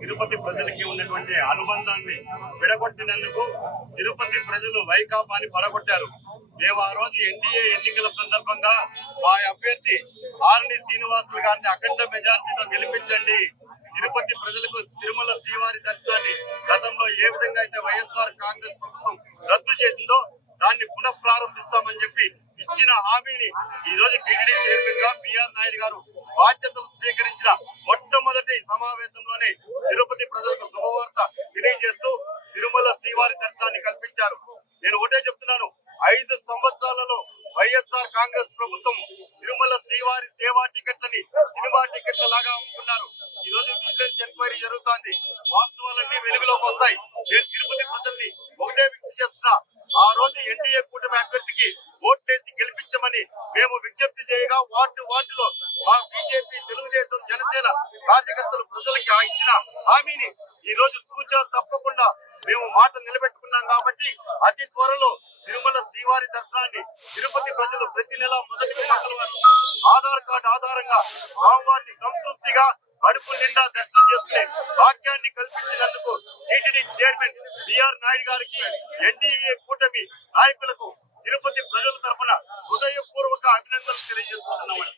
తిరుపతి ప్రజలకి ఉన్నటువంటి అనుబంధాన్ని విడగొట్టినందుకు తిరుపతి ప్రజలు వైకాపాని పడగొట్టారు మేము ఆ రోజు ఎన్డీఏ ఎన్నికల సందర్భంగా మా అభ్యర్థి ఆర్ని శ్రీనివాసులు గారిని అఖండ మెజార్టీతో గెలిపించండి తిరుపతి ప్రజలకు తిరుమల శ్రీవారి దర్శనాన్ని గతంలో ఏ విధంగా అయితే వైఎస్ఆర్ కాంగ్రెస్ ప్రభుత్వం రద్దు చేసిందో దాన్ని పునఃప్రారంభిస్తామని చెప్పి ఇచ్చిన హామీని ఈ రోజు టీడీడీ చైర్మన్ గా బిఆర్ నాయుడు గారు బాధ్యతలు తిరుపతి ప్రజలకు శుభవార్త తెలియజేస్తూ తిరుమల శ్రీవారి దర్శనాన్ని కల్పించారు నేను ఒకటే చెప్తున్నాను ఐదు సంవత్సరాలలో వైఎస్ఆర్ కాంగ్రెస్ ప్రభుత్వం తిరుమల శ్రీవారి సేవా టికెట్లని సినిమా టికెట్ల లాగా అమ్ముకున్నారు ఈ రోజు విజిలెన్స్ ఎంక్వైరీ జరుగుతోంది వాస్తవాలన్నీ వెలుగులోకి వస్తాయి నేను తిరుపతి ప్రజల్ని ఒకటే విజ్ఞప్తి చేస్తున్నా ఆ రోజు ఎన్డీఏ కూటమి అభ్యర్థికి ఓట్లేసి గెలిపించమని మేము విజ్ఞప్తి చేయగా వార్డు వార్డులో మా బీజేపీ తెలుగుదేశం జనసేన కార్యకర్తలు ప్రజలకి ఇచ్చిన హామీని ఈ రోజు తూచా తప్పకుండా మేము మాట నిలబెట్టుకున్నాం కాబట్టి అతి త్వరలో తిరుమల శ్రీవారి దర్శనాన్ని తిరుపతి ప్రజలు ప్రతి నెల మొదటి ఆధార్ కార్డు ఆధారంగా స్వామివారిని సంతృప్తిగా కడుపు నిండా దర్శనం చేసుకునే భాగ్యాన్ని కల్పించినందుకు టీటీడీ చైర్మన్ బిఆర్ నాయుడు గారికి ఎన్డీఏ కూటమి నాయకులకు తిరుపతి ప్రజల తరఫున హృదయపూర్వక అభినందనలు తెలియజేస్తున్నామని